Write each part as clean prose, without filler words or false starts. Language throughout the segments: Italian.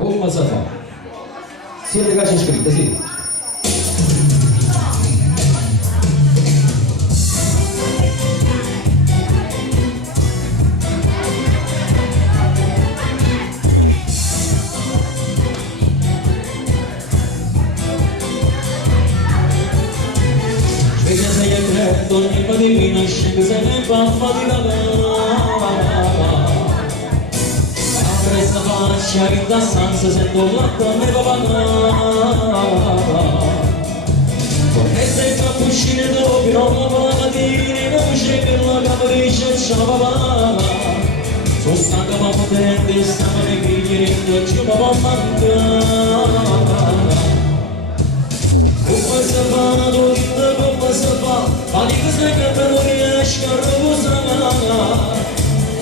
Come si fa? Siete che c'è scritto, sì. Sveglia sei a letto, ogni divina scende se ne va questa faccia che da stanza sento l'acqua me va e sei cappuccino dopo non la mattina non c'è che la capriccia ciao papà sono stanca ma potente stava nei figli e ci va a mancare come si fa dove come si fa ma di cosa che per non riesco a riposare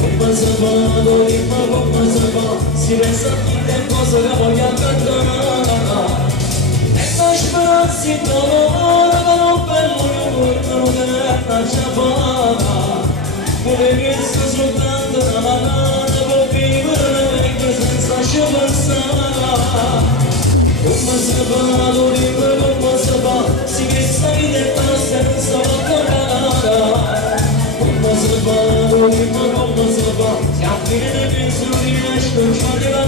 come si fa dove come si fa si pensa a tutte cose che voglio cantare e la speranza in dolore però bello che non deve sciapare come che sta soltanto una banana per vivere vecchio senza ci pensare come si fa dove come si fa si che stai dentro senza vaccanare come si fa dove come si fa si affine penso riesco a fare la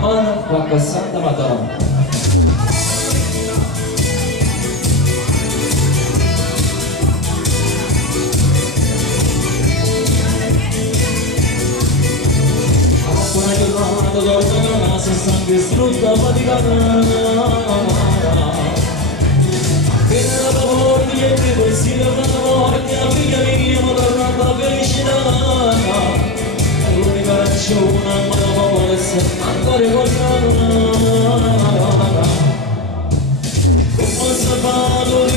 mano qua a Santa Madonna una giornata torno a casa sangue strutta faticata appena la porti e ti pensi che fa la morte a figlia mia ma tornando a felicità l'unica ragione ma la vuole essere ancora qualcosa come si fa dove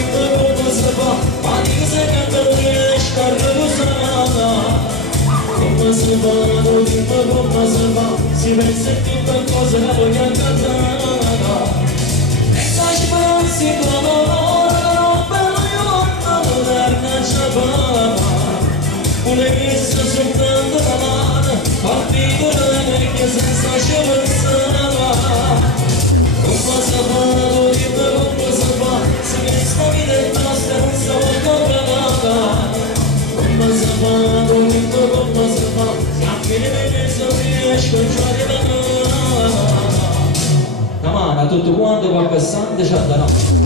come si fa ma di che se canta non riesco a riposare come si fa, non dico come si fa, si pensa in tutte cose che voglio cantare e la speranza in dolore non bello non deve sciapare pure che sta soltanto la mano fa vivere vecchia senza ci pensare come si fa, non dico come si fa, si pensa vita è nostra non si può comprare come si fa, non dico come si fa, si affine penso riesco a fare la mano a tutto quanto qualche santo ci ha dato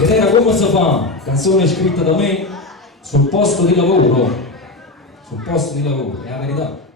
ed era come si fa, canzone scritta da me sul posto di lavoro, è la verità.